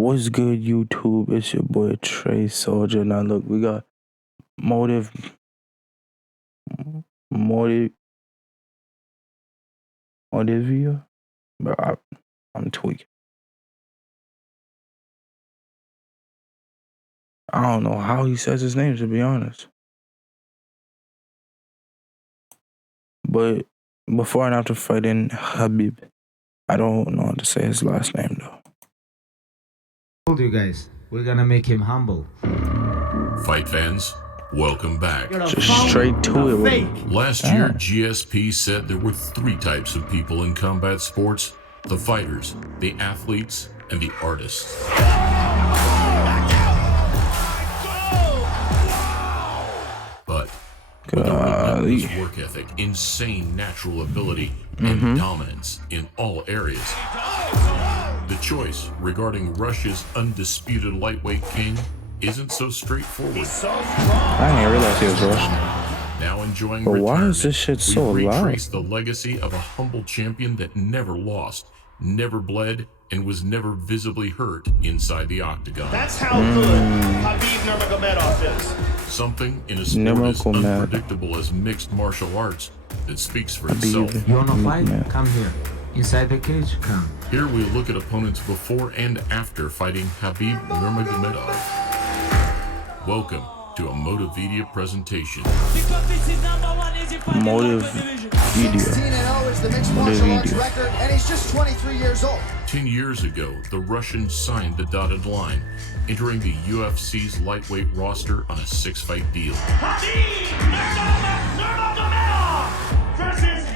What's good, YouTube? It's your boy Trey Soldier. Now look, we got motive, motive, Motivia, but I'm tweaking. I don't know how he says his name, to be honest. But before and after fighting Khabib, I don't know how to say his last name though. Told you guys, we're gonna make him humble. Fight fans, welcome back. Just straight to it with him. Last year, GSP said there were three types of people in combat sports: the fighters, the athletes, and the artists. But with a relentless work ethic, insane natural ability, and dominance in all areas, the choice regarding Russia's undisputed lightweight king isn't so straightforward. I didn't realize he was Russian. Now enjoying But why retirement, is this shit so we loud? retrace the legacy of a humble champion that never lost, never bled, and was never visibly hurt inside the octagon. That's how good Khabib Nurmagomedov is. Something in a sport as unpredictable as mixed martial arts that speaks for itself. You wanna fight? Come here. Inside the cage, come. Here we look at opponents before and after fighting Khabib Nurmagomedov. Welcome to a Motivedia presentation. Motive video. And he's just 23 years old. 10 years ago, the Russian signed the dotted line, entering the UFC's lightweight roster on a 6-fight deal. Khabib Nurmagomedov versus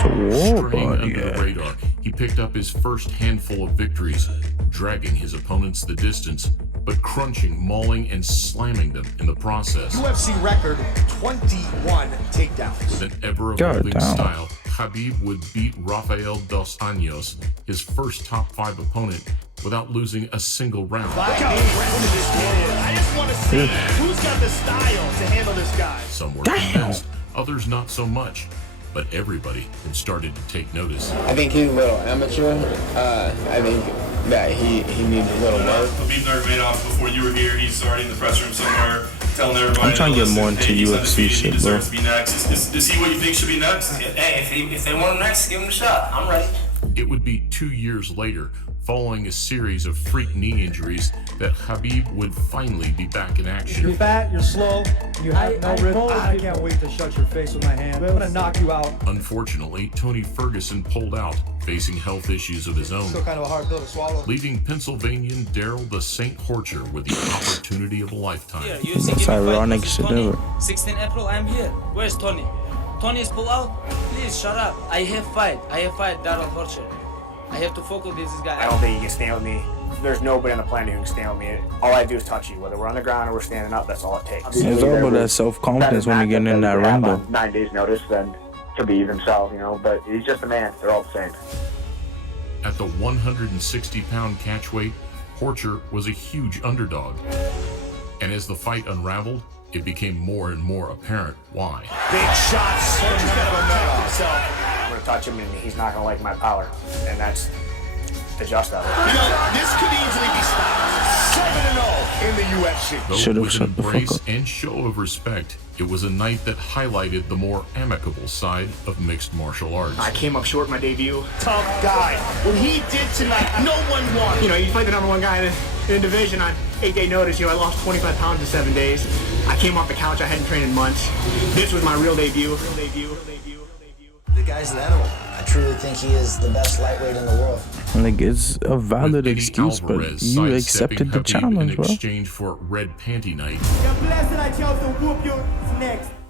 Straying under the radar, he picked up his first handful of victories, dragging his opponents the distance, but crunching, mauling, and slamming them in the process. UFC record 21 takedowns. With an ever-evolving style, Khabib would beat Rafael dos Anjos, his first top 5 opponent, without losing a single round. Look how aggressive this kid is. I just want to see who's got the style to handle this guy. Some were convinced, others not so much. But everybody had started to take notice. I think he's a little amateur. I think that he needs a little work. Khabib Nurmagomedov, before you were here, he's already in the press room somewhere telling everybody. I'm trying to get more into UFC shit, he deserves to be next. Is he what you think should be next? Hey, if they want him next, give him a shot. I'm ready. It would be 2 years later, following a series of freak knee injuries, that Khabib would finally be back in action. You're fat, you're slow, you have no rhythm. I can't wait to shut your face with my hand. I'm gonna knock you out. Unfortunately, Tony Ferguson pulled out, facing health issues of his own, Still kind of a hard pill to swallow. leaving Pennsylvanian Daryl the Saint Horcher with the opportunity of a lifetime. That's ironic shit ever. 16 April, I'm here. Where's Tony? Tony is pulled out? Please, shut up. I have fight, Daryl Horcher. I have to focus with this guy. I don't think you can stand with me. There's nobody on the planet who can stand with me. All I do is touch you. Whether we're on the ground or we're standing up, that's all it takes. It's all about that self-confidence when you get in that ring though. 9 days notice than Khabib himself, but he's just a man. They're all the same. At the 160-pound catchweight, Horcher was a huge underdog. And as the fight unraveled, it became more and more apparent why. Big shots. I'm going to touch him and he's not going to like my power. And that's the just of it. This could easily be stopped. 7-0 in the UFC. Though with an embrace and show of respect, it was a night that highlighted the more amicable side of mixed martial arts. I came up short in my debut. Tough guy. What he did tonight, no one won. You fight the #1 guy in the division on 8-day notice. I lost 25 pounds in 7 days. I came off the couch. I hadn't trained in months. This was my real debut. The guy's an animal. I truly think he is the best lightweight in the world. Like, it's a valid With excuse, but Alvarez you accepted the sidestepping Khabib challenge, in bro. exchange for Red Panty Night.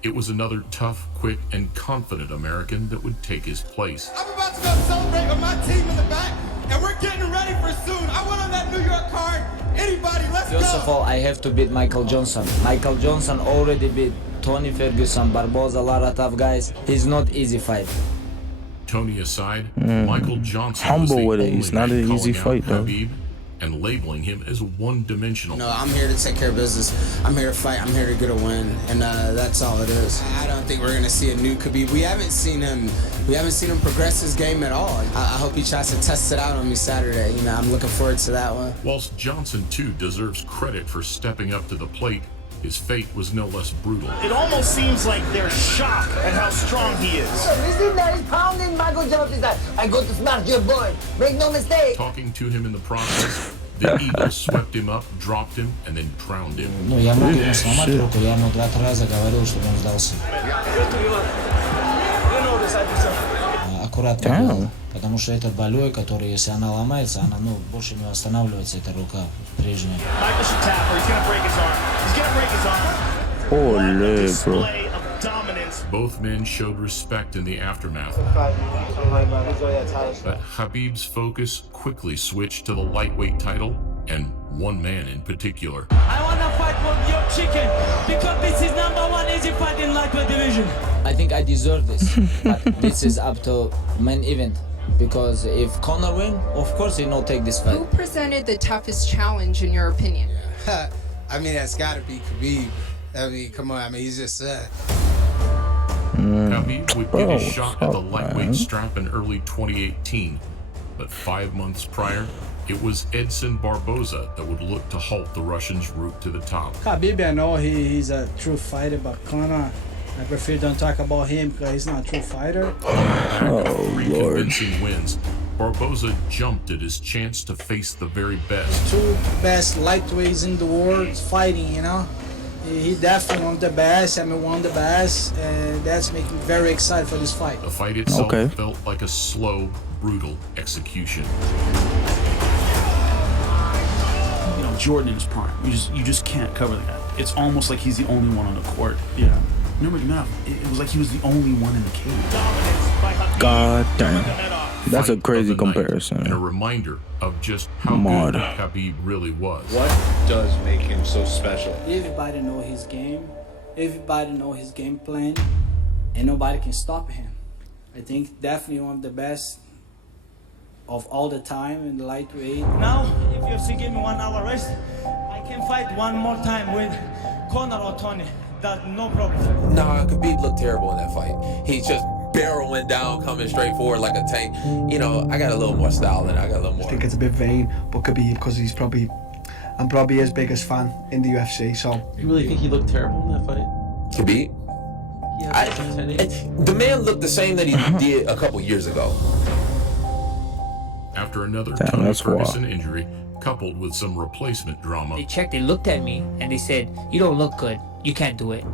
It was another tough, quick, and confident American that would take his place. I'm about to go celebrate with my team in the back, and we're getting ready for soon. I went on that New York card. Anybody, let's go. First of all, I have to beat Michael Johnson. Michael Johnson already beat Tony Ferguson, Barboza, a lot of tough guys. He's not easy fight. Tony aside, Michael Johnson was Humble the with it. only It's not man an easy calling out fight, though. Khabib and labeling him as one-dimensional. No, I'm here to take care of business. I'm here to fight. I'm here to get a win, and that's all it is. I don't think we're gonna see a new Khabib. We haven't seen him progress his game at all. I hope he tries to test it out on me Saturday. You know, I'm looking forward to that one. Whilst Johnson too deserves credit for stepping up to the plate, his fate was no less brutal. It almost seems like they're shocked at how strong he is. Listen, that is pounding Michael Johnson. I go to smash your boy. Make no mistake. Talking to him in the process, the Eagle swept him up, dropped him, and then drowned him. Ну, я могу ему сломать руку, я ему 2-3 раза говорил, чтобы он сдался. Аккуратно делал, потому что этот болей, который, если она ломается, она, больше не восстанавливается, эта рука прежняя. Holy, bro. Both men showed respect in the aftermath. But Khabib's focus quickly switched to the lightweight title and one man in particular. I want to fight for your chicken because this is #1 easy fight in lightweight division. I think I deserve this, but this is up to main event. Because if Conor win, of course he will take this fight. Who presented the toughest challenge in your opinion? I mean, that's got to be Khabib. I mean, come on. I mean, he's just Khabib would get his shot at the lightweight strap in early 2018, but 5 months prior, it was Edson Barboza that would look to halt the Russian's route to the top. Khabib, I know he's a true fighter, but Conor, I prefer don't talk about him because he's not a true fighter. Three convincing wins, Barboza jumped at his chance to face the very best. Two best lightweights in the world fighting, you know. He definitely one of the best, one of the best, and that's making me very excited for this fight. The fight itself felt like a slow, brutal execution. You know, Jordan in his prime, you just can't cover the guy. It's almost like he's the only one on the court. Yeah. Nurmagomedov, it was like he was the only one in the cage. God damn. That's a crazy comparison. And a reminder of just how good Khabib really was. What does make him so special? Everybody know his game. Everybody know his game plan. And nobody can stop him. I think definitely one of the best of all the time in the lightweight. Now, if UFC give me 1 hour rest, I can fight one more time with Conor or Tony. That's no problem. Nah, Khabib looked terrible in that fight. He's just barreling down, coming straight forward like a tank. You know, I got a little more style than I got a little more. I think it's a bit vain, but Khabib, because I'm probably his biggest fan in the UFC, so. You really think he looked terrible in that fight? Khabib? The man looked the same that he did a couple years ago. After another Tony Ferguson injury, coupled with some replacement drama. They checked, they looked at me, and they said, "You don't look good. You can't do it."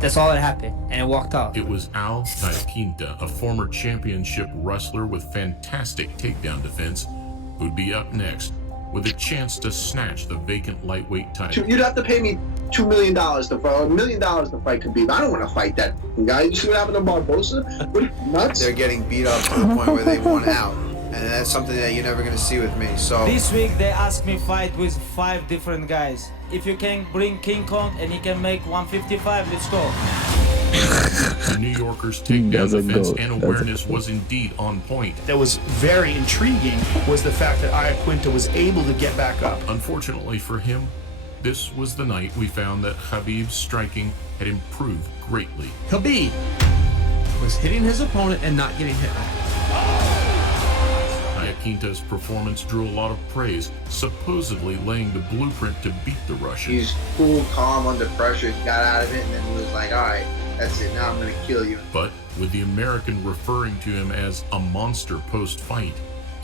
That's all that happened, and I walked out. It was Al Iaquinta, a former championship wrestler with fantastic takedown defense, who'd be up next with a chance to snatch the vacant lightweight title. You'd have to pay me $2 million to fight, or $1 million to fight Khabib. I don't want to fight that guy. You see what happened to Barboza? What, nuts? They're getting beat up to the point where they won out. And that's something that you're never going to see with me. So this week they asked me fight with 5 different guys. If you can bring King Kong and he can make 155, let's go. The New Yorker's takedown defense and awareness was indeed on point. That was very intriguing was the fact that Iaquinta was able to get back up. Unfortunately for him, this was the night we found that Khabib's striking had improved greatly. Khabib was hitting his opponent and not getting hit. Iaquinta's performance drew a lot of praise, supposedly laying the blueprint to beat the Russian. He's cool, calm under pressure. He got out of it, and then he was like, all right, that's it. Now I'm going to kill you. But with the American referring to him as a monster post-fight,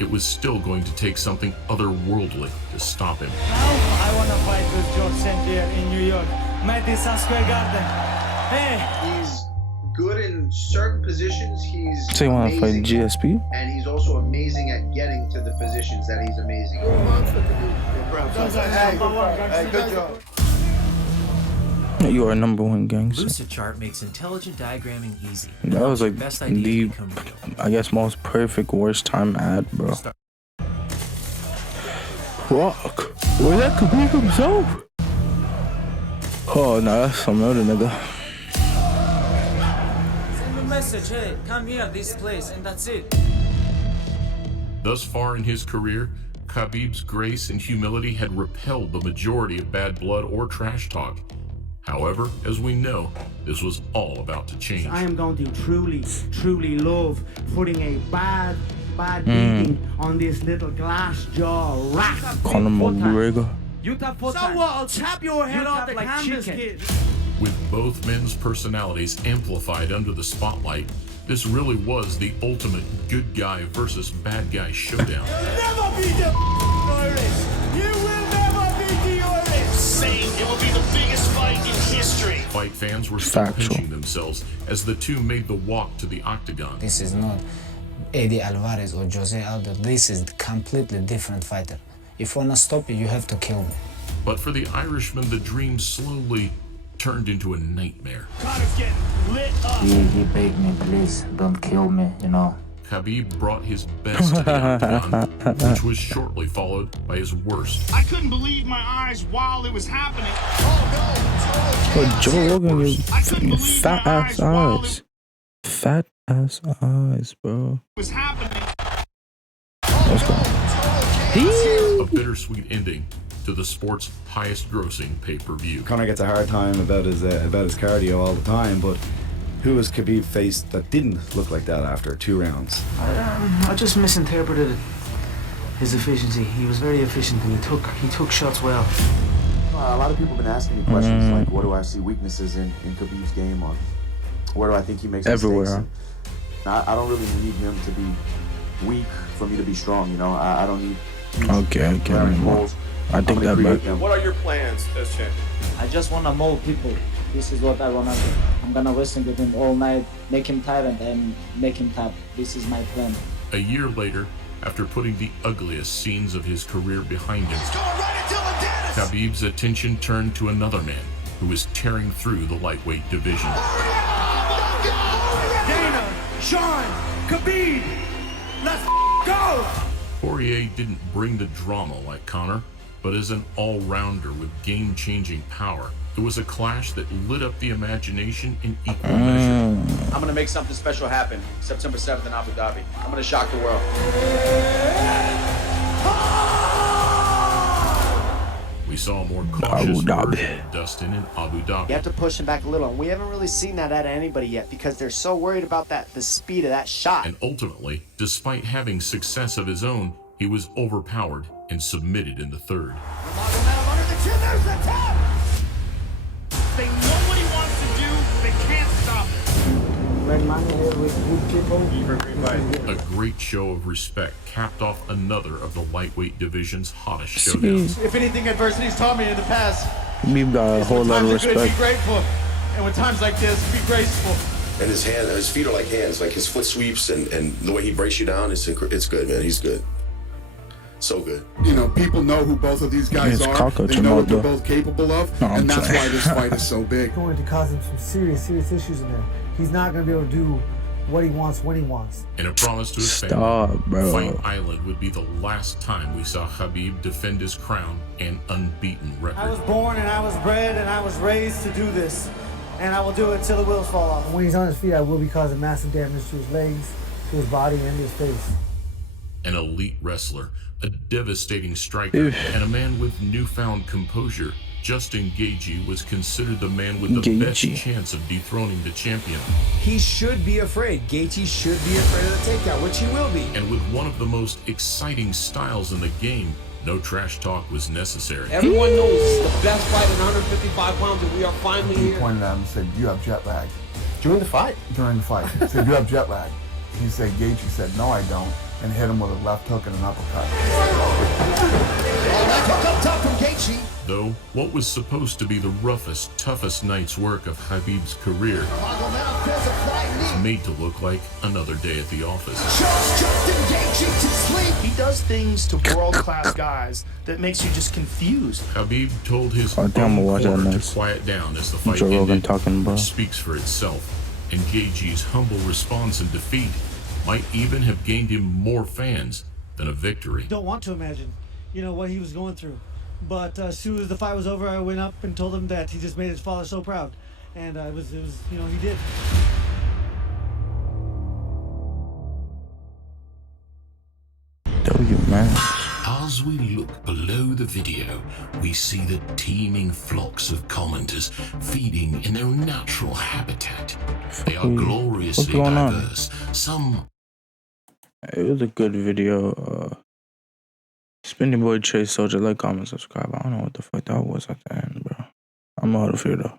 it was still going to take something otherworldly to stop him. Now I want to fight with George St. Pierre in New York, Madison Square Garden. Hey! He's good in certain positions. He's So you want to fight GSP? And he's also amazing at getting to the positions that he's amazing. Hey, good job. You are #1 gangster. Lucidchart makes intelligent diagramming easy. That was like best the, I guess, most perfect worst time ad, bro. Fuck. Was that Khabib himself? Oh, no, that's some other nigga. Send a message, hey, come here, this place, and that's it. Thus far in his career, Khabib's grace and humility had repelled the majority of bad blood or trash talk. However, as we know, this was all about to change. I am going to truly love putting a bad beating on this little glass jaw rat. Conor McGregor. So what? I'll chop your head off the canvas, kid. With both men's personalities amplified under the spotlight, this really was the ultimate good guy versus bad guy showdown. You'll never beat the Irish. You will never beat the Irish. Saying it will be the biggest fight in history. Fight fans were still pinching themselves as the two made the walk to the octagon. This is not Eddie Alvarez or Jose Aldo. This is a completely different fighter. If I wanna stop you, you have to kill me. But for the Irishman, the dream slowly turned into a nightmare. Conor's getting lit up. He begged me, please, don't kill me, you know. Khabib brought his best to the octagon, which was shortly followed by his worst. I couldn't believe my eyes while it was happening. But Joe Rogan, you fat ass eyes. Fat ass eyes, bro. It was happening. Let's go. A bittersweet ending to the sport's highest grossing pay-per-view. Conor gets a hard time about his cardio all the time, but who has Khabib faced that didn't look like that after 2 rounds? I just misinterpreted his efficiency. He was very efficient and he took shots well. A lot of people have been asking me questions like, what do I see weaknesses in Khabib's game, or where do I think he makes everywhere. Mistakes? I don't really need him to be weak for me to be strong, you know? I don't need Okay. I think that better. What are your plans as champion? I just wanna mold people. This is what I wanna do. I'm gonna wrestle with him all night, make him tired and make him tap. This is my plan. A year later, after putting the ugliest scenes of his career behind him, Khabib's attention turned to another man who was tearing through the lightweight division. Dana, Sean, Khabib, let's go! Poirier didn't bring the drama like Conor, but as an all-rounder with game-changing power, it was a clash that lit up the imagination in equal measure. I'm gonna make something special happen September 7th in Abu Dhabi. I'm gonna shock the world. We saw a more cautious version of Dustin in Abu Dhabi. You have to push him back a little, and we haven't really seen that out of anybody yet because they're so worried about the speed of that shot. And ultimately, despite having success of his own, he was overpowered and submitted in the third. Under the chin, there's the tap! They know what he wants to do, they can't stop it. A great show of respect capped off another of the lightweight division's hottest showdowns. If anything adversity's taught me in the past, Khabib got a whole lot of times are good, respect. be grateful. And when times like this, be graceful. And his feet are like hands, like his foot sweeps and the way he breaks you down, it's good, man. He's good. So good. You know, people know who both of these guys are. They know what they're both capable of, and that's why this fight is so big. Going to cause him some serious issues in there. He's not going to be able to do what he wants when he wants. In a promise to his family, Fight Island would be the last time we saw Khabib defend his crown and unbeaten record. I was born and I was bred and I was raised to do this, and I will do it till the wheels fall off. When he's on his feet, I will be causing massive damage to his legs, to his body, and to his face. An elite wrestler, a devastating striker, and a man with newfound composure, Justin Gaethje was considered the man with the best chance of dethroning the champion. He should be afraid. Gaethje should be afraid of the takedown, which he will be. And with one of the most exciting styles in the game, no trash talk was necessary. Everyone knows this is the best fight in 155 pounds, and we are finally He here. pointed at him and said, "You have jet lag." During the fight? During the fight. He said, "You have jet lag." He said, Gaethje said, "No, I don't," and hit him with a left hook and an uppercut. Left hook up top from Gaethje. Though what was supposed to be the roughest, toughest night's work of Khabib's career was made to look like another day at the office. Justin Gaethje to sleep. He does things to world-class guys that makes you just confused. Khabib told his I'm gonna watch that corner to next. quiet down as the fight Joe Rogan ended, talking about. which speaks for itself. And Gaethje's humble response and defeat might even have gained him more fans than a victory. Don't want to imagine, what he was going through. But as soon as the fight was over, I went up and told him that he just made his father so proud. And it was he did. Oz As we look below the video, we see the teeming flocks of commenters feeding in their natural habitat. They are gloriously diverse. It was a good video. Spinning Boy Chase Soldier, like, comment, subscribe. I don't know what the fuck that was at the end, bro. I'm out of here though.